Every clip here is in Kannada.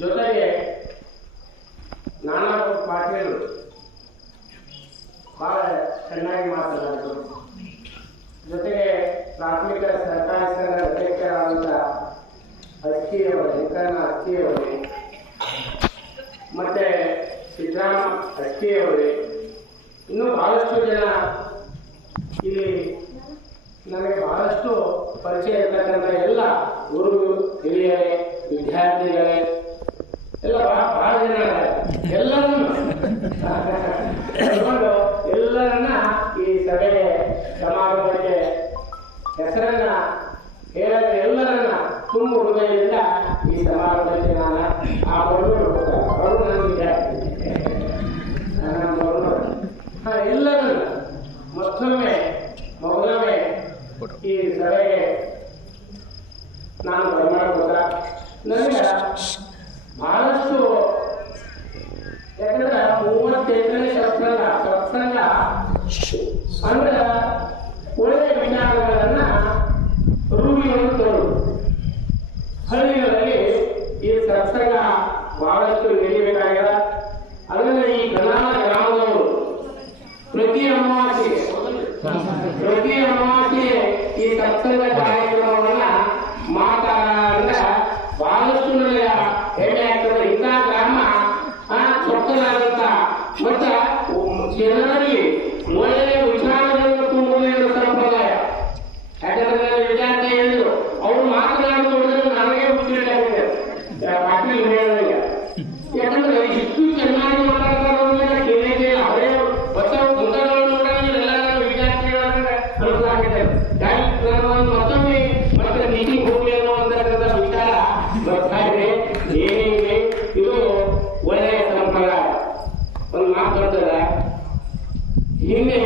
ಜೊತೆಗೆ ನಾನಾ ಪಾಟೀಲ್ ಬಹಳ ಚೆನ್ನಾಗಿ ಮಾತನಾಡಿದರು. ಜೊತೆಗೆ ಪ್ರಾಥಮಿಕ ಸರ್ಕಾರಿ ಸಂಘ ಅಧ್ಯಕ್ಷರಾದಂಥ ಅಸ್ಕಿಯವರು, ಶಂಕರನ ಅಸ್ಕಿಯವರು, ಮತ್ತೆ ಸಿದ್ದರಾಮ ಅಸ್ಕಿಯವರು, ಇನ್ನೂ ಬಹಳಷ್ಟು ಜನ ಇಲ್ಲಿ ನನಗೆ ಬಹಳಷ್ಟು ಪರಿಚಯ ಇರ್ತಕ್ಕಂಥ ಎಲ್ಲ ಗುರು ಹಿರಿಯರೇ, ವಿದ್ಯಾರ್ಥಿಗಳೇ ಎಲ್ಲ ಬಹಳ ಜನ ಎಲ್ಲರನ್ನ ಈ ಸಭೆಗೆ ಸಮಾರಂಭಕ್ಕೆ ಹೆಸರನ್ನ ಹೇಳದ ಎಲ್ಲರನ್ನ ತುಂಬ ಹೃದಯದಿಂದ ಈ ಸಮಾರಂಭಕ್ಕೆ ನಾನು ಆ ಅವರು ನನಗೆ ಎಲ್ಲರನ್ನ ಮತ್ತೊಮ್ಮೆ ಮೊದಲನೇ ಈ ಸಭೆಗೆ ನಾನು ಬರಮಾಡ್ಬೋದ. ನನಗೆ ಬಹಳಷ್ಟು ಯಾಕಂದ್ರೆ 38ನೇ ಸತ್ಸಂಗ ಅಂದ್ರೆ ಒಳ್ಳೆಯ ವಿಚಾರಗಳನ್ನ ರೂಢಿಯನ್ನು ತೋರು. ಹಳ್ಳಿಗಳಲ್ಲಿ ಈ ಸತ್ಸಂಗ ಬಹಳಷ್ಟು ನಡೀಬೇಕಾಗ್ಯದ. ಅದನ್ನ ಈ ಗ್ರಾಮದವರು ಪ್ರತಿ ಅಮಾವಾಸ್ಯೆ ಈ ಸತ್ಸಂಗ ಕಾರ್ಯಕ್ರಮವನ್ನ ಮಾತಾಡ ಬಹಳಷ್ಟು ನನಗೆ ಹೆಮ್ಮೆ ಆಗ್ತದೆ. ಇಂಥ ಗ್ರಾಮ ಸೊಕ್ಕಲಾದಂತ ಮತ್ತ ಜನರಲ್ಲಿ ಒಳ್ಳೆಯ ವಿಚಾರಗಳನ್ನು ತುಂಬುವುದರ ಸಂಪ್ರದಾಯ. ಯಾಕಂದ್ರೆ ವಿದ್ಯಾರ್ಥಿ ಹೇಳಿದ್ರು, ಅವ್ರು ಮಾತನಾಡುವುದು ನನಗೆ ಹುಚ್ಚಿಡಿದೆ ಪಾಟೀಲ್ ಹೇಳಿದಾಗ. ಯಾಕಂದ್ರೆ ಇಷ್ಟು ಚೆನ್ನಾಗಿ ಮಾತಾಡ್ತಾರೆ ಕೇಳಿದೆ. ಅವರೇ ಹೊಸ ಮುಖಗಳನ್ನು ನೋಡಿದ್ರೆ ಎಲ್ಲ ವಿದ್ಯಾರ್ಥಿಗಳನ್ನ ಅನುಭವಿಸಿದ್ದಾರೆ. ಮತ್ತೊಮ್ಮೆ ಮತ್ತೆ ಮೀಟಿಂಗ್ ಹೋಗಿ ಅನ್ನುವಂತಕ್ಕಂಥ ವಿಚಾರ ಬರ್ತಾ ಇದೆ. ಏನಿದೆ ಇದು ಒಳ್ಳೆಯ ಸಂಪ್ರದಾಯ. ಒಂದು ಮಾತು ಬರ್ತದೆ, ಹಿಂದೆ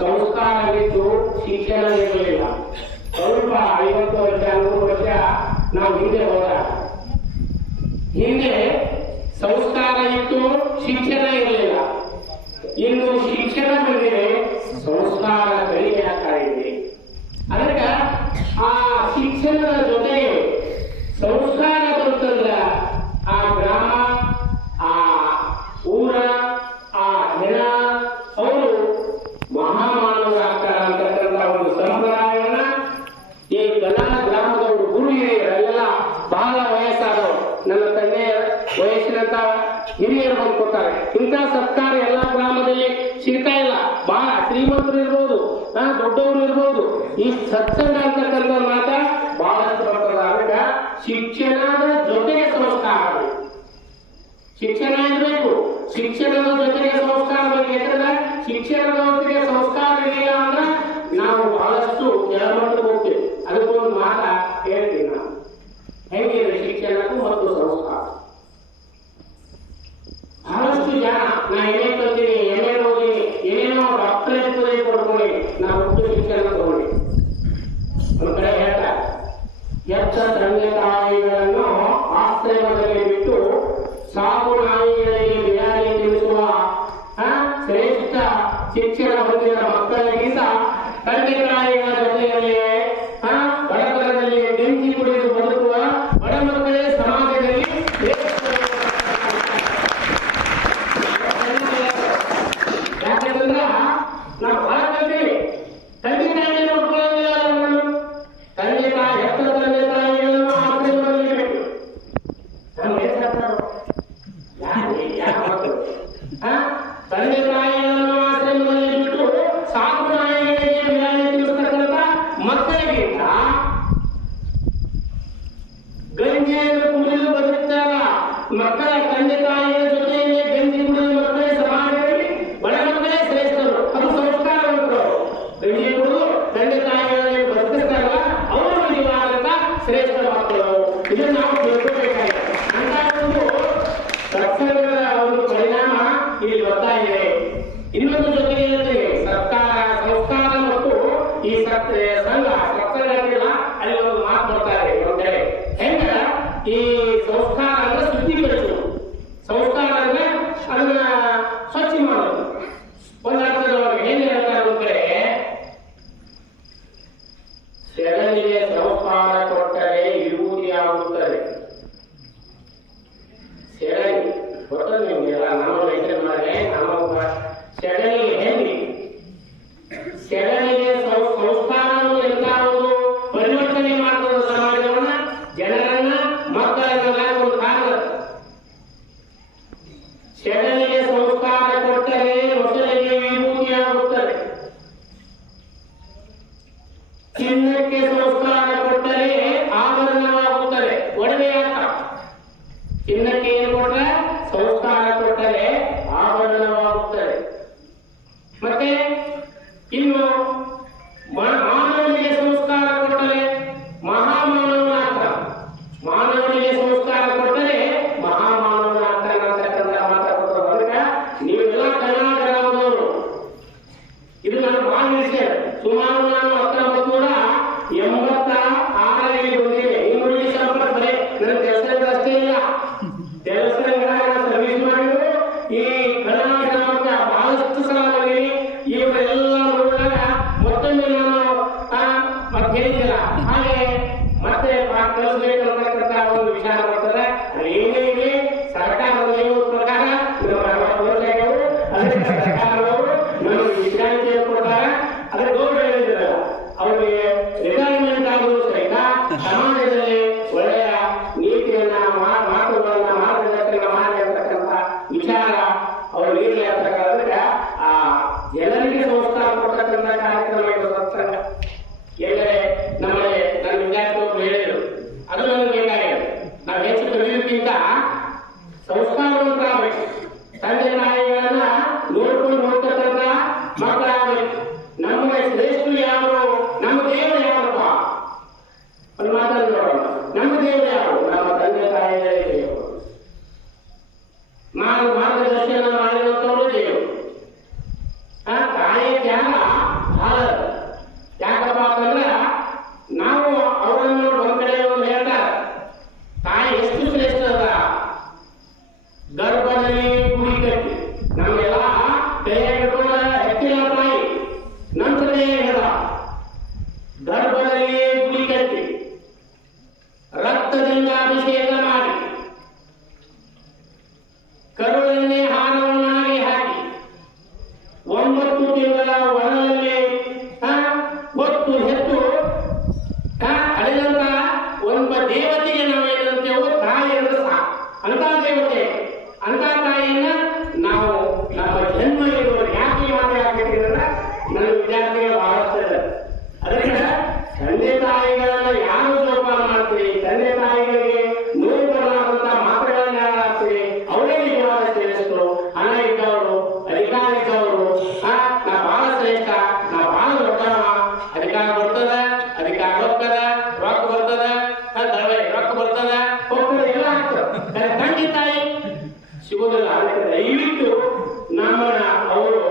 ಸಂಸ್ಕಾರ ಆಗಿತ್ತು, ಶಿಕ್ಷಣ ಇರಲಿಲ್ಲ. ಸ್ವಲ್ಪ 50 ವರ್ಷ 100 ವರ್ಷ ನಾವು ಹಿಂದೆ ಹೋದ, ಹಿಂದೆ ಸಂಸ್ಕಾರ ಇತ್ತು, ಶಿಕ್ಷಣ ಇರಲಿಲ್ಲ. ಇನ್ನು ಶಿಕ್ಷಣ ಬಂದಿದೆ, ಸಂಸ್ಕಾರ ಕಡಿಮೆ ಆಗ್ತಾ ಇದೆ. ಅದಕ್ಕೆ ಆ ಶಿಕ್ಷಣದ ಜೊತೆಗೆ ಸಂಸ್ಕಾರ ಬಂತಂದ್ರ ಆ ಗ್ರಾಮ, ಆ ಊರ, ಆ ಜನ ಅವರು ಮಹಾಮಾನವರಾಗ್ತಾರ ಅಂತಕ್ಕಂಥ ಒಂದು ಸಂಪ್ರದಾಯವನ್ನ ಈ ಗ್ರಾಮದವರು ಗುರು ಹಿರಿಯರೆಲ್ಲ ಬಹಳ ವಯಸ್ಸಾದವರು, ನನ್ನ ತಂದೆಯ ವಯಸ್ಸಿನಂತ ಹಿರಿಯರು ಬಂದು ಕೊಡ್ತಾರೆ. ಇಂಥ ಸತ್ಕಾರ ಎಲ್ಲ ಗ್ರಾಮದಲ್ಲಿ ಸಿಗ್ತಾ ಇಲ್ಲ. ಬಹಳ ಶ್ರೀಮಂತರು ಇರ್ಬೋದು, ದೊಡ್ಡವರು ಇರ್ಬೋದು. ಈ ಸತ್ಸಂಗ ಅಂತಕ್ಕಂಥ ಮಾತ ಬಹಳಷ್ಟು ಬರ್ತದ. ಅದಕ್ಕೆ ಶಿಕ್ಷಣದ ಜೊತೆಗೆ ಸಂಸ್ಕಾರ, ಶಿಕ್ಷಣ ಇರಬೇಕು, ಶಿಕ್ಷಣದ ಜೊತೆಗೆ ಸಂಸ್ಕಾರ ಬೇಕು. ಯಾಕಂದ್ರೆ ಶಿಕ್ಷಣದ ಜೊತೆಗೆ ಸಂಸ್ಕಾರ ಇರಲಿಲ್ಲ ಅಂದ್ರೆ ನಾವು ಬಹಳಷ್ಟು ಕೆಳಮಟ್ಟಕ್ಕೆ ಹೋಗ್ತೇವೆ. ಅದಕ್ಕೊಂದು ಮಾತ ಹೇಳ್ತೀನಿ ನಾನು, ಹೆಂಗಿದೆ ಶಿಕ್ಷಣಕ್ಕೂ ಮತ್ತು ಸಂಸ್ಕಾರ. ಬಹಳಷ್ಟು ಜನ ನಾ ಏನೇ ಕಲ್ತೀನಿ, ಏನೇ ಓದಿನಿ, ಏನೇನೋ ಡಾಕ್ಟರೇಟ್ ಪದವಿ ಪಡ್ಕೊಳ್ಳಿ, ನಾವು ಒಟ್ಟು ಶಿಕ್ಷಣ ತಗೊಂಡು ಒಂದ್ ಕಡೆ ಹೇಳ್ತಾರೆ, ಎತ್ತ ತಂದೆ ತಾಯಿಗಳನ್ನು ಆಶ್ರಯದಲ್ಲಿ ಬಿಟ್ಟು ಸಾಕು ನಾಯಿಗಳಿಗೆ ಬಿರಿಯಾನಿ ತಿನ್ನಿಸುವ ಶ್ರೇಷ್ಠ ಶಿಕ್ಷಣ ಹೊಂದಿದ ಮಕ್ಕಳಿಗಿಂತ ತಂದೆ ತಾಯಿಗಳ ಜೊತೆಯಲ್ಲಿ ಬಡತನದಲ್ಲಿ ಬೆಂಕಿ ಕುಡಿದು ಬದುಕುವ ಬಡ ಮಕ್ಕಳೇ ಸಮಾಜದಲ್ಲಿ. ಯಾಕಂದ್ರೆ ನಾವು ಬಹಳ ಕಲ್ತೀವಿ, ತಂದೆ ತಾಯಿ ನೋಡ್ಕೊಳ್ಳೋದಿಲ್ಲ. ತಂದೆ ತಾಯಿ ಎತ್ತ ತಂದೆ ತಾಯಿಗಳನ್ನು ಆಶ್ರಯದಲ್ಲಿ ಬಿಟ್ಟು ನಮ್ಮ ತಂದೆ ತಾಯಿಗಳನ್ನು ಆಶ್ರಯದಲ್ಲಿ ಬಿಟ್ಟು ಸಾಕು ನಾಯಿಗಳಿಗೆ ಬಿರಿಯಾನಿ ತಿನ್ನಿಸ್ತಕ್ಕಂಥ ಮಕ್ಕಳಿಗಿಂತ ಗಂಜಿಯನ್ನು ಕುಡಿದು ಬದುಕ್ತಾರ ಮಕ್ಕಳ ತಂದೆ ತಾಯಿಯ ಜೊತೆಯಲ್ಲಿ ಗಂಜಿ ಕುಡಿದ ಮಕ್ಕಳೇ ಸಮಾಜದಲ್ಲಿ ಬಡ ಮಕ್ಕಳೇ ಶ್ರೇಷ್ಠರು. ಅದು ಸಂಸ್ಕಾರವಂತರು. ಗಂಜಿ ಕುಡಿದು ತಂದೆ ತಾಯಿಗಳಲ್ಲಿ ಬದುಕಿಸ್ತಾರಲ್ಲ, ಅವರು ನಿಜವಾದಂತ ಶ್ರೇಷ್ಠ ಮಕ್ಕಳು. ಇದನ್ನು ನಾವು ತಿಳ್ಕೋಬೇಕಾಗಿದೆ. ಅಂತ ಒಂದು ಸತ್ಸಂಗದ ಒಂದು ಪರಿಣಾಮ ಇಲ್ಲಿ ಬರ್ತಾ ಇದೆ. ಇನ್ನೊಂದು ಜೊತೆಗೆ ಹೇಳ್ತೀವಿ, ಸರ್ಕಾರ ಸಂಸ್ಕಾರ ಮತ್ತು ಈ ಸಂಘ ಸತ್ಸಂಗ ಅಲ್ಲಿ ಒಂದು ಮಾತು ಬರ್ತಾ ಇದೆ. ಒಂದ್ ಕಡೆ ಹೆಂಗ ಈ ಸಂಸ್ಕಾರ ಅಂದ್ರೆ ಶುದ್ಧೀಕರಿಸು, ಸಂಸ್ಕಾರ ಅಂದ್ರೆ ಅದನ್ನ ಸ್ವಚ್ಛ ಮಾಡೋದು. ಒಂದು ಅರ್ಥದೊಳಗೆ ಏನ್ ಹೇಳ್ತಾರೆ, ಒಂದ್ ಕಡೆ ಸೆಗಣಿಗೆ ಸಂಸ್ಕಾರ ಕೊಟ್ಟರೆ ವಿಭೂತಿಯಾಗುತ್ತದೆ. ಸೆಗಣಿ ಗೊತ್ತಲ್ಲ ನಿಮ್ಗೆಲ್ಲ, ನಮ್ಮ ಮೆಂಟೈನ್ ಮಾಡಿ ನಮ್ಮ ಸೆಗಣಿಗೆ ಹೆಣ್ಣಿ ಸೆಗಣಿಗೆ ಸಂಸ್ಕಾರವನ್ನು ಎಂತಾವುದು ಪರಿವರ್ತನೆ ಮಾಡುವ ಸಮಾಜವನ್ನ, ಜನರನ್ನ, ಮಕ್ಕಳನ್ನೆಲ್ಲ ಒಂದು ಕಾರಣ. ಸೆಗಣಿಗೆ ಸಂಸ್ಕಾರ ಕೊಟ್ಟರೆ ಮೊಸಳಿಗೆ ವಿಭೂತಿಯಾಗುತ್ತದೆ, ಚಿನ್ನಕ್ಕೆ ಸಂಸ್ಕಾರ ಕೊಟ್ಟರೆ ಆಭರಣವಾಗುತ್ತದೆ, ಒಡವೆಯಾಗ್ತವೆ. ಚಿನ್ನಕ್ಕೆ ಏನು ಕೊಟ್ಟರೆ ಸಂಸ್ಕಾರ ಕೊಟ್ಟರೆ ಆಭರಣವಾಗುತ್ತದೆ. ಮತ್ತೆ ಇನ್ನು ಮಾನವನಿಗೆ ಸಂಸ್ಕಾರ ಕೊಟ್ಟರೆ ಮಹಾಮಾನವನಾಗ್ತಾನೆ, ಮಾನವನಿಗೆ ಸಂಸ್ಕಾರ ಕೊಟ್ಟರೆ ಮಹಾಮಾನವನಾಗ್ತಾನೆ ಅಂತಕ್ಕಂಥ ಮಾತಾಡ್ತಾರೆ. ಅದಕ್ಕೆ ನೀವೆಲ್ಲ ಕರ್ನಾಟಕದವರು, ಇದು ನನ್ನ ಭಾಳ ವಿಷಯ. ಸುಮಾರು ನಾನು 1986 ಬಂದಿದೆ. ಇನ್ನುಳಿದ ಸ್ವಲ್ಪ ಬರೀ ನನ್ನ ಕೆಲಸದ ಅಷ್ಟೇ ಇಲ್ಲ, ದೇವಸ್ಥಾನಗಳ ಸರ್ವಿಸ್ ಮಾಡಿದ್ರು. ಈ ಕರ್ನಾಟಕ ಬಹಳಷ್ಟು ಸಲ ಬಂದಿನಿ. ಇವರೆಲ್ಲ ನೋಡಿದಾಗ ಮತ್ತೊಮ್ಮೆ ನಾನು ಮತ್ತೆ ಹೇಳಿದ್ದಿಲ್ಲ, ಹಾಗೆ ಮತ್ತೆ ಕಲಿಸ್ಬೇಕಂತಕ್ಕಂಥ ಒಂದು ವಿಚಾರ ಬರ್ತದೆ. ಏನೇ ಇಲ್ಲಿ ಸರ್ಕಾರದ ನಿಯಮದ ಪ್ರಕಾರ ಸರ್ಕಾರದವರು ನಮಗೆ ವಿಶ್ರಾಂತಿ ಕೊಡ್ತಾರೆ. ಅದ್ರ ಗೌರವ ಹೇಳಿದ್ರಲ್ಲ, ಅವರಿಗೆ ರಿಟೈರ್ಮೆಂಟ್ ಆದರೂ ಸಹಿತ ಸಮಾಜದಲ್ಲಿ ಒಳ್ಳೆಯ ನೀತಿಯನ್ನ, ಮಾತುಗಳನ್ನ, ಮಾರ್ಗದರ್ಶನ ಮಾಡಿರ್ತಕ್ಕಂಥ ವಿಚಾರ ಅವರು ನೀಡಲಿ ಅಂತಕ್ಕಂಥದಕ್ಕೆ ಆ ಜನರಿಗೆ ಸಂಸ್ಕಾರ ಕೊಡ್ತಕ್ಕಂಥ ಕಾರ್ಯಕ್ರಮ ಇದು ಸತ್ಸಂಗ. ಎಲ್ಲೇ ನಮ್ಮಲ್ಲಿ ನನ್ನ ವಿದ್ಯಾರ್ಥಿಗಳು ಹೇಳಿದರು, ಅದು ನನಗೆ ಬೇಕಾಗಿದೆ. ನಾವು ಹೆಚ್ಚು ಕಲಿಯೋಕ್ಕಿಂತ ಸಂಸ್ಕಾರವಂತರಾಗಬೇಕು, ತಂದೆ ತಾಯಿಗಳನ್ನ ನೋಡ್ಕೊಂಡು ಹೋಗ್ತಕ್ಕಂಥ ಮಕ್ಕಳಾಗಬೇಕು. ನಮಗೆ ಶ್ರೇಷ್ಠ ಯಾರು, ನಮ್ಮ ದೇವರು ಯಾರಪ್ಪ ಒಂದು ಮಾತನ್ನು ನೋಡೋಣ. ನಮ್ಮ ದೇವರು ಯಾರು? ನಮ್ಮ ತಂದೆ ತಾಯಿಗಳೇ ದೇವರು. ಮಾರ್ಗದರ್ಶನ ಮಾಡಿರುವಂತವರು ದೇವರು. ತಾಯಿ ತ್ಯಾಗ ಭಾಳ. ಯಾಕಪ್ಪ ಅಂತಂದ್ರೆ ನಾವು ಅವರನ್ನು ಒಂದ್ ಕಡೆ ಒಂದು ಹೇಳ್ತಾರೆ, ತಾಯಿ ಎಷ್ಟು ಶ್ರೇಷ್ಠ ಅದ. ಗರ್ಭದಲ್ಲಿ ಗುಡಿ ಕಟ್ಟಿ ನಮ್ಗೆಲ್ಲ ಕೈಯಾಗಿಟ್ಕೊಂಡ ಹೆಚ್ಚಿನ ತಾಯಿ ನಮ್ಮ ಕಡೆ ಹೇಳ, ಗರ್ಭದಲ್ಲಿ ಗುಡಿ ಕಟ್ಟಿ ರಕ್ತದಿಂದ ಅಭಿಷೇಕ ಮಾಡಿ ಕರುಳನ್ನೇ ಹಾರವನ್ನಾಗಿ ಹಾಕಿ 9 ತಿಂಗಳ ಒಳನಲ್ಲಿ ಹೊತ್ತು ಹೆತ್ತು ಅಳಿದಂತ ಒಬ್ಬ ದೇವತೆಗೆ ನಾವೇನಂತೇವೋ ತಾಯಿ ಅಂದ್ರೆ ಸಾಕು. ಅಂತ ದೇವತೆ, ಅಂತ ತಾಯಿಯನ್ನ ನಾವು ನಮ್ಮ ಜನ್ಮ ಇರುವ ಯಾಕೆ ಮಾತಾಡ್ತಿದ್ರೆ ನನ್ನ ವಿದ್ಯಾರ್ಥಿಗಳು ಬಹಳಷ್ಟು ಇದೆ. ಅದಕ್ಕೆ ತಂದೆ ತಾಯಿಗಳನ್ನ ಯಾರು ಜೋಪಾನ ಮಾಡ್ತೀವಿ, ತಂದೆ ತಾಯಿಗಳಿಗೆ ನೋವು ಬರಲಾದಂತ ಮಾತುಗಳನ್ನ ಯಾರು ಹಾಕ್ತೀವಿ, ಅವರೇ ನಿಜವಾದ ಶ್ರೇಷ್ಠರು. ಹಣ ಇದ್ದವರು, ಅಧಿಕಾರ ಇದ್ದವರು, ನಾ ಬಹಳ ಶ್ರೇಷ್ಠ, ನಾ ಬಹಳ ದೊಡ್ಡವ, ಅಧಿಕಾರ ಬರ್ತದ, ಅಧಿಕಾರ ಹೋಗ್ತದ, ರೊಕ್ಕ ಬರ್ತದ, ರೊಕ್ಕ ಬರ್ತದ, ಹೋಗ್ತದ, ಎಲ್ಲ ಆಗ್ತದೆ. ತಂದೆ ತಾಯಿ ಸಿಗೋದಿಲ್ಲ. ಅದಕ್ಕೆ ದಯವಿಟ್ಟು ನಮ್ಮನ್ನ ಅವರು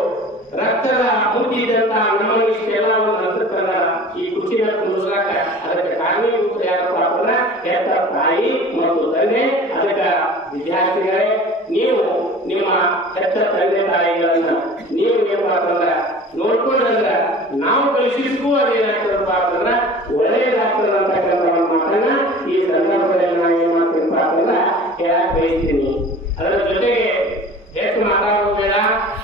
ರಕ್ತದ ಮುಟ್ಟಿದಂತ ನಮ್ಮನ್ನು ಇಷ್ಟೆಲ್ಲ ಒಂದು ಹಂತಕ್ಕಲ್ಲ ಈ ಕುರ್ಚಿನ ಕುಂದಿಸ್ಲಾಕ ಅದಕ್ಕೆ ಕಾರಣೀಭೂತರು ಯಾರಪ್ಪ ಅಂದ್ರೆ ಹೆತ್ತ ತಾಯಿ ಮತ್ತು ತಂದೆ. ಅದಕ್ಕೆ ವಿದ್ಯಾರ್ಥಿಗಳೇ, ನೀವು ನಿಮ್ಮ ಹೆತ್ತ ತಂದೆ ತಾಯಿಗಳನ್ನ ನೀವು ಏನಪ್ಪ ಅಂತಂದ್ರೆ ನೋಡ್ಕೊಂಡ್ರಂದ್ರ ನಾವು ಕಲಿಸಿದ್ಗೂ ಅದೇನಾಗ್ತದಪ್ಪ ಅಂತಂದ್ರೆ ಒಳ್ಳೆಯದಾಗ್ತದ ಅಂತಕ್ಕಂಥ ಒಂದು ಮಾತನ್ನ ಈ ಸಂದರ್ಭದಲ್ಲಿ ನಾವು ಏನ್ ಮಾಡ್ತೀನಪ್ಪ ಅಂತಂದ್ರೆ ಹೇಳಕ್ ಬಯಸ್ತೀನಿ. ಅದರ ಜೊತೆಗೆ ಹೆಚ್ಚು ಮಾತಾಡೋದು ಬೇಡ,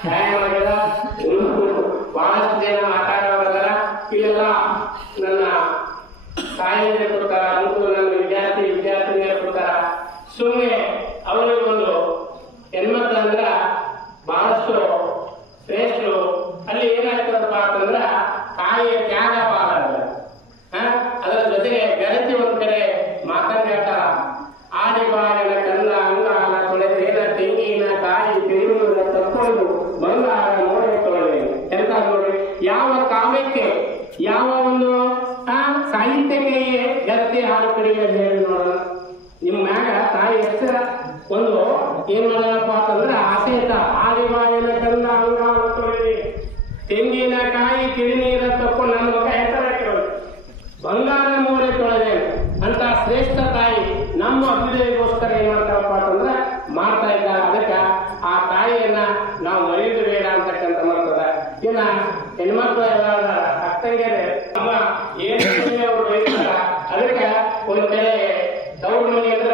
ಟೈಮ್ ಆಗಲ್ಲ. ಬಹಳಷ್ಟು ಜನ ಮಾತಾಡೋದಾರ, ಇಲ್ಲೆಲ್ಲ ನನ್ನ ತಾಯಿಗೆ ಕೊಡ್ತಾರ, ಮತ್ತು ನನ್ನ ವಿದ್ಯಾರ್ಥಿನಿಯರು ಕೊಡ್ತಾರ. ಸುಮ್ಮನೆ ಅವರಿಗೊಂದು ಹೆಣ್ಮಕ್ಳು ಅಂದ್ರ ಬಹಳಷ್ಟು ಶ್ರೇಷ್ಠರು. ಅಲ್ಲಿ ಏನಾಗ್ತದಪ್ಪ ಅಂತಂದ್ರ ತಾಯಿಯ ತ್ಯಾಗ ಬಾಳ. ಅದರ ಜೊತೆಗೆ ಗೆಳತಿ ಒಂದ್ ಕಡೆ ಮಾತಾಡಿ ಹೇಳ್ತಾರ, ಆದಿಬಾರಿನ ಕಂದ ಅಂಗಾಲ ತೊಳೆದೇನ ತೆಂಗಿನ ಕಾಯಿ ತಿರುಗುವುದ ತಕ್ಕೊಂಡು ಬಂಗಾರ ಮೋಡೆ ತೊಳೆದೆ. ಎಂತ ನೋಡ್ರಿ, ಯಾವ ಕಾವ್ಯಕ್ಕೆ, ಯಾವ ಒಂದು ಸಾಹಿತ್ಯಕ್ಕೆ ಗೆಳತಿ ಹಾಡು ಕಡಿಮೆ ಹೇಳಿ ನೋಡೋಣ. ನಿಮ್ಮ ಮ್ಯಾಗ ತಾಯಿ ಹೆಸರ ಒಂದು ಏನ್ ಮಾಡೋದಪ್ಪ ಅಂತಂದ್ರೆ ಆಸೆ ಇತ್ತ. ಆದಿಬಾರಿನ ಕಂದ ಅಂಗಾಲ ತೊಳೆದೆ, ತೆಂಗಿನ ಕಾಯಿ ಕಿಡಿನೀರ ತಕ್ಕೊಂಡು ನನ್ನ ಮಗ ಹೆಸರ ಕೇಳೋದು, ಬಂಗಾರ ಮೋರೆ ತೊಳೆದೆ ಅಂತ ಶ್ರೇಷ್ಠ ತಾಯಿ ನಮ್ಮ ಅಭ್ಯುದಯಗೋಸ್ಕರ ಏನ್ ಮಾಡ್ತಾರಪ್ಪ ಅಂತಂದ್ರೆ ಮಾಡ್ತಾ ಇದ್ದಾರೆ. ಅದಕ್ಕೆ ಆ ತಾಯಿಯನ್ನ ನಾವು ಮರೆಯುವುದು ಬೇಡ ಅಂತಕ್ಕಂಥ ಮಾಡ್ತದ. ಇನ್ನ ಹೆಣ್ಮಕ್ಳು ಎಲ್ಲ ಅಕ್ಕಂಗೆರೆ ನಮ್ಮ ಏನು ಅವರು ಬಯಸ್ತಾರ. ಅದಕ್ಕೆ ಒಂದು ಕಡೆ ತವ್ರ ಮನೆ ಅಂದ್ರೆ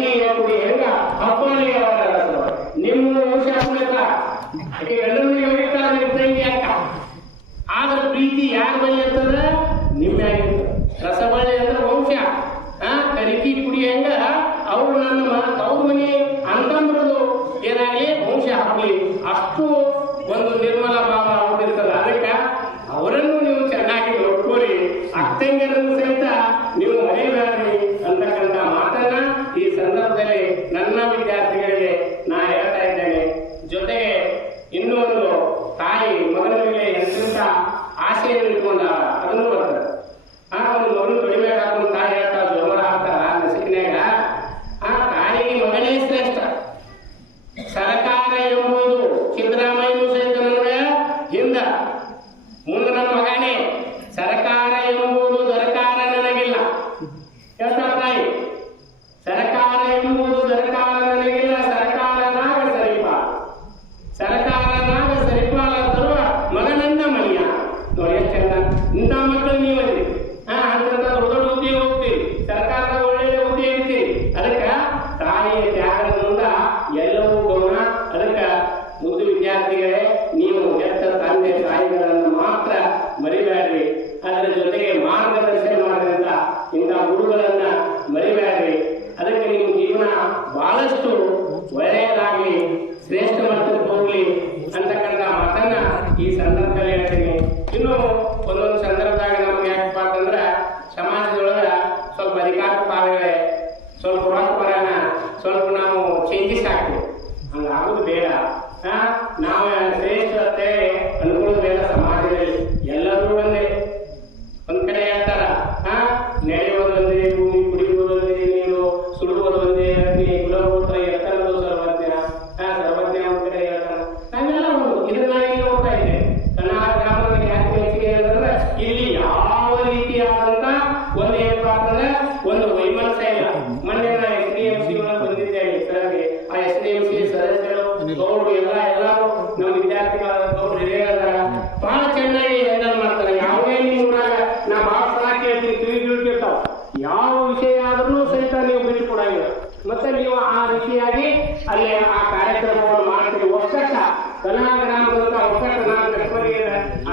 ಕರಿಕಿ ಕುಡಿ ಹೆಂಗ ಹಬ್ಬಳಿ ನಿಮ್ಮ ವಂಶ ಸಮೇತ ಆಕೆ ಗಂಡನಿಗೆ ಹೋಗಿರ್ತಾರ ತಂಗಿ ಅಕ್ಕ. ಆದ್ರೆ ಪ್ರೀತಿ ಯಾರ ಬಳಿ ಅಂತಂದ್ರೆ ನಿಮ್ಮಾಗಿರ್ತದೆ. ರಸಬಳ್ಳಿ ಅಂದ್ರೆ ವಂಶ. ಕರಿಕಿ ಕುಡಿ ಹೆಂಗ ಅವ್ರು ನನ್ನ ಅವ್ರ ಮನೆ ಅಂತಂದ್ರದು ಏನಾಗಲಿ ವಂಶ ಹಬ್ಬಲಿ ಅಷ್ಟು ಒಂದು ನಿರ್ಮಲ ಭಾವ ಅವ್ರಿರ್ತದೆ. ಅದಕ್ಕೆ ಅವರನ್ನು ನೀವು ಚೆನ್ನಾಗಿ ನೋಡ್ಕೋರಿ, ಅತ್ತಂಗಿರನ್ನು ಸಹಿತ ನೀವು ಮರೆಯಬೇಡ್ರಿ ಅಂತಕ್ಕಂಥ ಮಾತನ್ನ ಈ ಸಂದರ್ಭದಲ್ಲಿ ನನ್ನ ವಿದ್ಯಾರ್ಥಿಗಳಿಗೆ ನಾ ಹೇಳ್ತಾ ಇದ್ದೇನೆ. ಜೊತೆಗೆ ಇನ್ನೂ ಒಂದು ತಾಯಿ ಮಗನ ಮೇಲೆ ಎಂತ ಆಸೆಯನ್ನು ಇಟ್ಕೊಂಡ ಅದನ್ನು ಬರ್ತದೆ. ಒಂದು ಮಗನ ಕಡಿಮೆ ಹಾಕೊಂಡು ತಾಯಿ ಹೇಳ್ತಾ ಜೋರ ಹಾಕ್ತಾರ ನಸಿಕಿನಾಗ. ತಾಯಿಗೆ ಮಗನೇ ಶ್ರೇಷ್ಠ. ಸರ್ಕಾರ ಎಂಬುದು ಸಿದ್ದರಾಮಯ್ಯ ಸಹಿತ ನನಗೆ ಹಿಂದ ಮುಂದೆ ನನ್ನ ಮಗನೇ. ಸರ್ಕಾರ ಎಂಬುದು ದರಕಾರ ನನಗಿಲ್ಲ ಹೇಳ್ತಾರ ತಾಯಿ. ಸರ್ಕಾರ ಎಂಬುದು ದರಕಾರ ನನಗಿಲ್ಲ, ಸರ್ಕಾರನಾಗ ಸರಿಪಾಲ, ಸರ್ಕಾರನಾಗ ಸರಿಪಾಲ ತರುವ ಮಗನನ್ನ ಮನೆಯ. ನೋಡಿ ಎಷ್ಟು ಚಂದ. ಇಂಥ ಮಕ್ಕಳು ನೀವಲ್ಲಿ ಅಂತ ದೊಡ್ಡ ಹುದ್ದೆ ಹೋಗ್ತೀರಿ, ಸರ್ಕಾರದ ಒಳ್ಳೆಯ ಹುದ್ದೆ ಇರ್ತೀರಿ. ಅದಕ್ಕೆ ತಾಯಿಯ ತ್ಯಾಗದಿಂದ ಎಲ್ಲವೂ ಗೌಣ. ಅದಕ್ಕೆ ಮುದ್ದು ವಿದ್ಯಾರ್ಥಿಗಳೇ, ನೀವು ಎತ್ತ ತಂದೆ ತಾಯಿಗಳನ್ನು ಮಾತ್ರ ಮರಿಬೇಡ್ರಿ. ಅದರ ಜೊತೆಗೆ ಮಾರ್ಗದರ್ಶನ ಮಾಡಿದಂತ ಇಂಥ ಗುರುಗಳನ್ನ ಮರಿಬೇಡ್ರಿ. ಅದಕ್ಕೆ ನಿಮ್ಮ ಜೀವನ ಬಹಳಷ್ಟು ಒಳ್ಳೆಯದಾಗಲಿ, ಶ್ರೇಷ್ಠ ಮಟ್ಟಕ್ಕೆ ಹೋಗ್ಲಿ ಅಂತಕ್ಕಂಥ ಮಾತನ್ನ ಈ ಸಂದರ್ಭದಲ್ಲಿ ಹೇಳ್ತೀನಿ. ಇನ್ನು ಒಂದೊಂದು ಸಂದರ್ಭದಾಗ ನಮ್ಗೆ ಯಾಕಪ್ಪ ಅಂತಂದ್ರೆ ಸಮಾಜದೊಳಗ ಸ್ವಲ್ಪ ಅಧಿಕಾರ ಪಾಲಗಳೇ, ಸ್ವಲ್ಪ ಪರಸ್ಪರನ ಸ್ವಲ್ಪ ನಾವು ಚೇಂಜಸ್ ಆಗ್ತೀವಿ. ಹಂಗಾಗೋದು ಬೇಡ. ನಾವು ಶ್ರೇಷ್ಠತೆ ಅನ್ಕೊಳ್ಳೋದು ಬೇಡ. ಸಮಾಜದಲ್ಲಿ ಎಲ್ಲರೂ ಒಂದೇ. ಒಂದ್ ಕಡೆ ಹೇಳ್ತಾರ ನಡೆಯೋದು ಒಂದೇ, ಭೂಮಿ ಕುಡಿಯುವುದು ಒಂದೇ, ನೀರು ಸುಡುವುದು ಒಂದೇ, ಅಗ್ನಿ ಕುಲಗೋತ್ರ ಎತ್ತರದು ಸರ್ವಜ್ಞ. ಸರ್ವಜ್ಞ ಒಂದ್ ಕಡೆ ಹೇಳ್ತಾರ. ನಾವೆಲ್ಲ ಒಂದು ಇದನ್ನ ಇಲ್ಲಿ ಹೋಗ್ತಾ ಇದೆ. ಕರ್ನಾಟಕ ಗ್ರಾಮದಲ್ಲಿ ಯಾಕೆ ಮೆಚ್ಚುಗೆ ಅಂತಂದ್ರೆ ಇಲ್ಲಿ ಯಾವ ರೀತಿಯಾದಂತ ಒಂದು ಏನಪ್ಪ ಅಂತಂದ್ರೆ ಒಂದು ವೈಮನಸ್ಯ ಇಲ್ಲ. ಮೊನ್ನೆ ನಾ SDMC ಒಳಗೆ ಬಂದಿದ್ದೇನೆ ಸರಿಗೆ. ಆ SDMC ಸದಸ್ಯರು ಗೌಡ್ರು ಎಲ್ಲರೂ ನಮ್ಮ ವಿದ್ಯಾರ್ಥಿಗಳಾದ ಗೌಡ್ರು ಹಿರಿಯರಾದ ಬಹಳ ಚೆನ್ನಾಗಿ ಹ್ಯಾಂಡಲ್ ಮಾಡ್ತಾರೆ. ಯಾವುದೇ ನಿಮ್ಮೂರಾಗ ನಾ ಬಹಳ ಸಲ ಕೇಳ್ತೀನಿ, ತಿಳಿದಿರ್ತಾವ. ಯಾವ ವಿಷಯ ಆದ್ರೂ ಸಹಿತ ನೀವು ಬಿಟ್ಟು ಕೊಡಂಗಿಲ್ಲ. ಮತ್ತೆ ನೀವು ಆ ರೀತಿಯಾಗಿ ಅಲ್ಲಿ ಆ ಕಾರ್ಯಕ್ರಮವನ್ನು ಮಾಡ್ತೀರಿ. ಒಕ್ಕಟ್ಟ ಕರ್ನಾಟಕ ಗ್ರಾಮದಂತ ಒಕ್ಕಟ್ಟ ನಾನು ಕಟ್ಬರಿಗೆ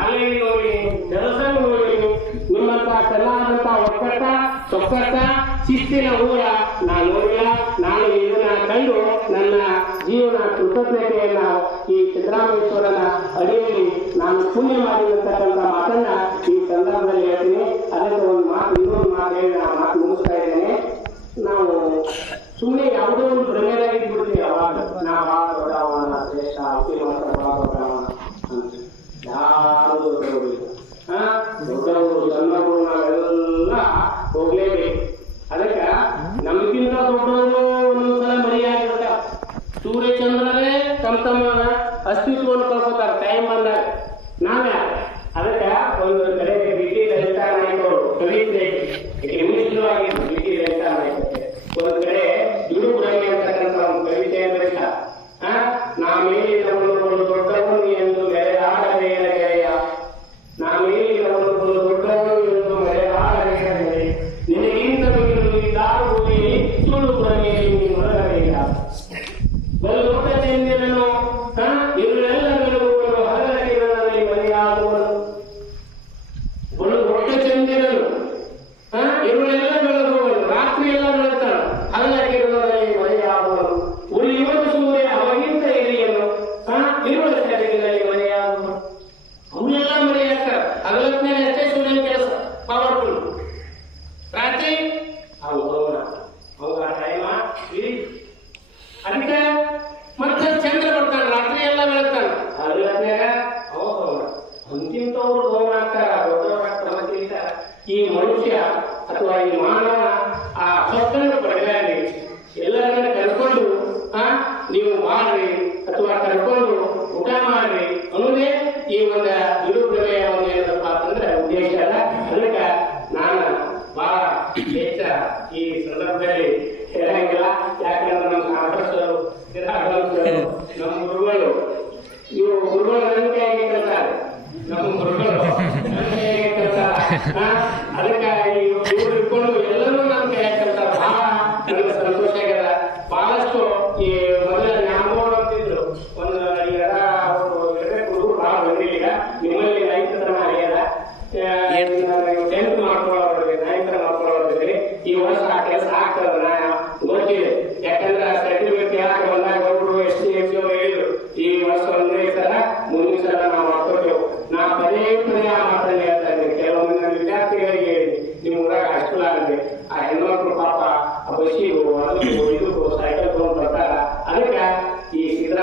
ಅಲ್ಲಿ ನೋಡಿ ಕೆಲಸ ನೋಡಿ ನಿಮ್ಮಂತ ಕರ್ನಾಟಕ ಒಕ್ಕಟ್ಟ ಚೊಕ್ಕಟ್ಟ ಶಿಸ್ತಿನ ಊರ ನಾನು ನೋಡಿಲ್ಲ. ನಾನು ಇದನ್ನ ಕಂಡು ನನ್ನ ಜೀವನ ಕೃತಜ್ಞತೆಯನ್ನ ಈ ಸಿದ್ದರಾಮೇಶ್ವರನ ಅಡಿಯಲ್ಲಿ ನಾನು ಪುಣ್ಯ ಮಾಡಿರ್ತಕ್ಕಂಥ ಮಾತನ್ನ ಈ ಸಂದರ್ಭದಲ್ಲಿ ಹೇಳ್ತೀನಿ. ಅದಕ್ಕೆ ಒಂದು ಮಾತು, ಇನ್ನೊಂದು ಮಾತು ಹೇಳಿ ನಾನು ಮಾತು ಮುಗಿಸ್ತಾ ಇದ್ದೇನೆ. ನಾವು ಸುಮ್ಮನೆ ಯಾವುದೋ ಒಂದು ಭ್ರಮೆಯಾಗಿದ್ದು ಬಿಡ್ತೀವಿ. ಅವಾಗ ನಾ ಬಹಳ ದೊಡ್ಡವನ, ಶ್ರೇಷ್ಠ, ಮಾತ್ರ ಬಹಳ ದೊಡ್ಡವನ ಅಂತ ಯಾರು ದೊಡ್ಡವರು ದೊಡ್ಡವರು ಜನ್ಮಗಳು ನಾವೆಲ್ಲ ಹೋಗ್ಲೇಬೇಕು. ಅದಕ್ಕೆ ನಮಗಿಂತ ದೊಡ್ಡವರು ಒಂದೊಂದ್ಸಲ ಮರಿಯಾಗಿರ್ತಾರ. ಸೂರ್ಯಚಂದ್ರರೇ ತಮ್ಮ ಅಸ್ತಿತ್ವವನ್ನು ಕಳ್ಕೊತಾರೆ ಟೈಮ್ ಬಂದಾಗ. ನಾವೇ ಅದಕ್ಕೆ ಒಂದು ಕಡೆ ಬಿಟಿ ಲಲಿತಾ ನಾಯ್ಕ ಅವರು ಕವಿತೆ ಮಿಶ್ರವಾಗಿ ಬಿಟಿ ಲಲಿತಾ ನಾಯ್ಕ ಒಂದು ಕಡೆ ದುಡು ಬುರಂಗಿ ಅಂತಕ್ಕಂಥ ಒಂದು ಕವಿತೆಯನ್ನು ಬರೀತಾರೆ. ನಾ ಮೇಲಿನವನು ದೊಡ್ಡವನು ಎಂದು ಮೆರೆದಾಡಲೇ ಗೆಳೆಯ, ನಾ ಮೇಲಿನವನು ದೊಡ್ಡವನು ಎಂದು ಮೆರೆದಾಡಲೇ ನಿನಗಿಂತ ಮಿಗಿಲು ದಾರುವುದು ಸುಳ್ಳು ಬುರಂಗಿಯಲ್ಲಿ ಹೊರಗಡೆಯಿಲ್ಲ. ಬಲು ದೊಡ್ಡ ಚಂದಿರನು ಇವರೆಲ್ಲ ಬೆಳಗುವನು, ಹಗಲ ಕಿರಣದಲ್ಲಿ ಮರೆಯಾಗುವನು. ಬಲು ದೊಡ್ಡ ಚಂದಿರನು ಇವರೆಲ್ಲ ಬೆಳಗುವನು, ರಾತ್ರಿ ಎಲ್ಲ ಬೆಳಗ್ತಾನ, ಹಗಲ ಕಿರಣದಲ್ಲಿ ಮರೆಯಾಗುವನು. ಉಳಿಯುವ ಸೂರ್ಯ ಅವಗಿಂತ ಹಿರಿಯನು, ಇರುಳ ಶರೀರದಲ್ಲಿ ಮರೆಯಾಗುವನು. ಅವನ್ನೆಲ್ಲ ಮರೆಯಾಗ್ತಾರೆ. ಹಗಲತ್ನಲ್ಲಿ ಅಷ್ಟೇ ಸೂರ್ಯನ ಕೆಲಸ ಪವರ್ಫುಲ್. ರಾತ್ರಿ ಅವು ಅವಾಗ ಟೈಮ ಇರಿ. ಅದಕ್ಕೆ ಮತ್ತೆ ಚಂದ್ರ ಬರ್ತಾನೆ, ರಾತ್ರಿ ಎಲ್ಲ ಬೆಳಗ್ತಾನೆ. ಹಗಲತ್ನಾಗ ಅಂತಿಂತವ್ರು ಗೌರವ ಆಗ್ತಾರ, ದೊಡ್ಡವರಾಗ್ತಾರ. ಮತ್ತೆ ಈ ಮನುಷ್ಯ ಅಥವಾ ಈ ಮಾನವ ಆ ಸ್ವತ್ತನ್ನು ಪಡೆದಾಗಿ ಎಲ್ಲರನ್ನ ಕರ್ಕೊಂಡು ನೀವು ಮಾಡ್ರಿ ಅಥವಾ ಕರ್ಕೊಂಡು ಊಟ ಮಾಡ್ರಿ ಅನ್ನೋದೇ ಈ ಒಂದು ದುರುಪಯೋಗ ಒಂದು ಏನಪ್ಪ ಅಂತಂದ್ರೆ ಉದ್ದೇಶ ಅಲ್ಲ. ಅದಕ್ಕೆ ನಾನು ಬಹಳ ಹೆಚ್ಚ ಈ ಸಂದರ್ಭದಲ್ಲಿ ಹೇಳಂಗಿಲ್ಲ. ಯಾಕಂದ್ರೆ ನಮ್ಮ ಆದರ್ಶರು ನಮ್ಮ ಗುರುಗಳು, ಇವು ಗುರುಗಳು ನಂಬಿಕೆ ಆಗಿ ಕಲ್ತಾರೆ. ನಮ್ಮ ಗುರುಗಳು ನಂಬಿಕೆ ಆಗಿ ಕಲ್ತಾರ. ಅದಕ್ಕೆ ಇವ್ರು ಇಟ್ಕೊಂಡು ಎಲ್ಲರೂ ನಂಬಿಕೆ ಆಗಿ ಕಲ್ತಾರ. ಬಹಳ ನನಗೆ ಸಂತೋಷ ಆಗ್ಯದ.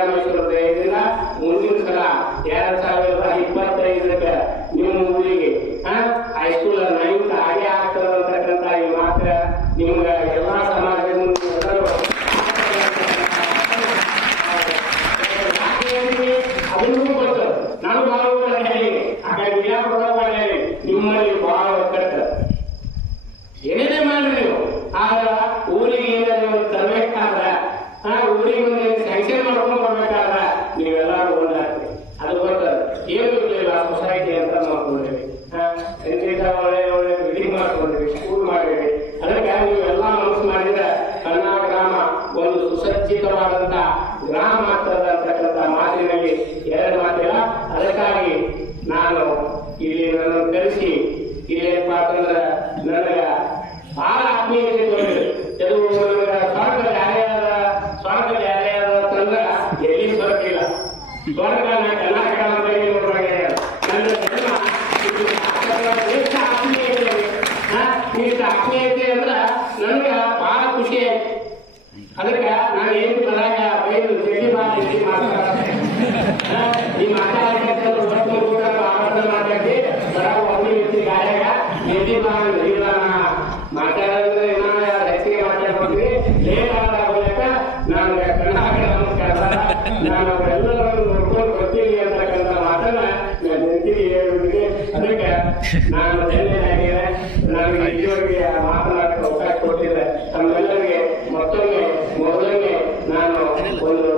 ಸಿದ್ದರಾಮೇಶ್ವರ ದಯದಿಂದ ಮುಂದಿನ ಸಲ 2025 ನಿಮ್ಮ ಊರಿಗೆ ಹೈಸ್ಕೂಲ್ 9th ಹಾಗೆ ಆಗ್ತದಂತಕ್ಕಂಥ ಈ ಮಾತ್ರ ನಿಮ್ಗೆ ಎಲ್ಲಾ ಸಮಾಜದ ಅದನ್ನು ಗೊತ್ತು. ನಾನು ಬಹಳ ಹೇಳಿ ಆ ಕಡೆ ವಿಜಯಪುರ ನಿಮ್ಮಲ್ಲಿ ಬಹಳ ಒಕ್ಕಟ್ಟ ಏನೇನೇ ಮಾಡ್ರಿ ನೀವು. ಆಗ ಊರಿಗೆ ಏನಾದ್ರು ತರಬೇಕಾದ್ರ ಊರಿಗೆ ಒಂದು ಸ್ಯಾಂಕ್ಷನ್ ಮಾಡ್ಕೊಂಡು ಬರ್ಬೇಕಾದ್ರ ನೀವೆಲ್ಲರೂ ಒಂದಾಗ್ತದೆ. ಅದು ಗೊತ್ತದ ಏನು ಇರಲಿಲ್ಲ ಸೊಸೈಟಿ ಅಂತ ಮಾಡ್ಕೊಂಡಿವಿ, ಒಳ್ಳೆ ಒಳ್ಳೆ ಬಿಲ್ಡಿಂಗ್ ಮಾಡ್ಕೊಂಡಿವಿ, ಸ್ಕೂಲ್ ಮಾಡಿವಿ. ಅದಕ್ಕೆ ನೀವೆಲ್ಲ ಮನಸ್ಸು ಮಾಡಿದ್ರೆ ಕನ್ನಡ ಗ್ರಾಮ ಒಂದು ಸುಸಜ್ಜಿತವಾದಂತ ಗ್ರಾಮ ಆಗ್ತದ ಅಂತಕ್ಕಂಥ ಮಾತಿನಲ್ಲಿ ಎರಡು ಮಾತಿಲ್ಲ. ಅದಕ್ಕಾಗಿ ನಾನು ಇಲ್ಲಿ ನನ್ನ ಕರೆಸಿ ಇಲ್ಲೇನಪ್ಪ ಅಂತಂದ್ರೆ ನನಗ ಬಹಳ ಆತ್ಮೀಯತೆ ತೋರಿದೆ. ಅದು ನನಗ ಸ್ವರ್ಗ ಯಾರ್ಯಾರ ಅಂತಂದ್ರ ಎಲ್ಲಿ ಸ್ವರ್ಗ ಇಲ್ಲ. ಸ್ವರ್ಗ ಕರ್ನಾಟಕ ನನ್ನ ಜನ್ಮ ಎಷ್ಟು ಆತ್ಮೀಯತೆ ಇಷ್ಟು ಆತ್ಮೀಯತೆ ಅಂದ್ರ ನನಗ ಬಹಳ ಖುಷಿ ಆಯ್ತು. ಅದಕ್ಕೆ ನಾನು ಏನು ಬರಾಗ ಬೈದು ಜಲ್ದಿ ಮಾತಾಡ್ತೀನಿ ಈ ಮಾತಾಡಿ ಬರಾಗ ಒಂದು ವ್ಯಕ್ತಿ ಗಾಯಾಗ ಜಲ್ದಿ ಇಲ್ಲ ಮಾತಾಡಿದ್ರೆ ಹೆಚ್ಚಿಗೆ ಮಾತಾಡ್ಕೊಡ್ತೀವಿ. ಲೇಟ್ ಆಗೋದಕ್ಕ ನಾನು ಕರ್ನಾಟಕ ನಮಸ್ಕಾರ ನಾನು ಅವರೆಲ್ಲರೂ ನೋಡ್ಕೊಂಡು ಬರ್ತೀನಿ ಅಂತಕ್ಕಂಥ ಮಾತನ್ನ ನಾನು ಜನತೆಗೆ ಹೇಳಿದ್ದೀನಿ. ಅದಕ್ಕೆ ನಾನು ಧನ್ಯನಾಗಿದ್ದೇನೆ. ನನಗೆ ಇಲ್ಲಿವರೆಗೆ ಮಾತನಾಡಕ್ಕೆ ಅವಕಾಶ ಕೊಟ್ಟಿದ್ದೆ ತಮ್ಮೆಲ್ಲರಿಗೆ ಮತ್ತೊಮ್ಮೆ ಮೊದಲನೇ ನಾನು ಒಂದು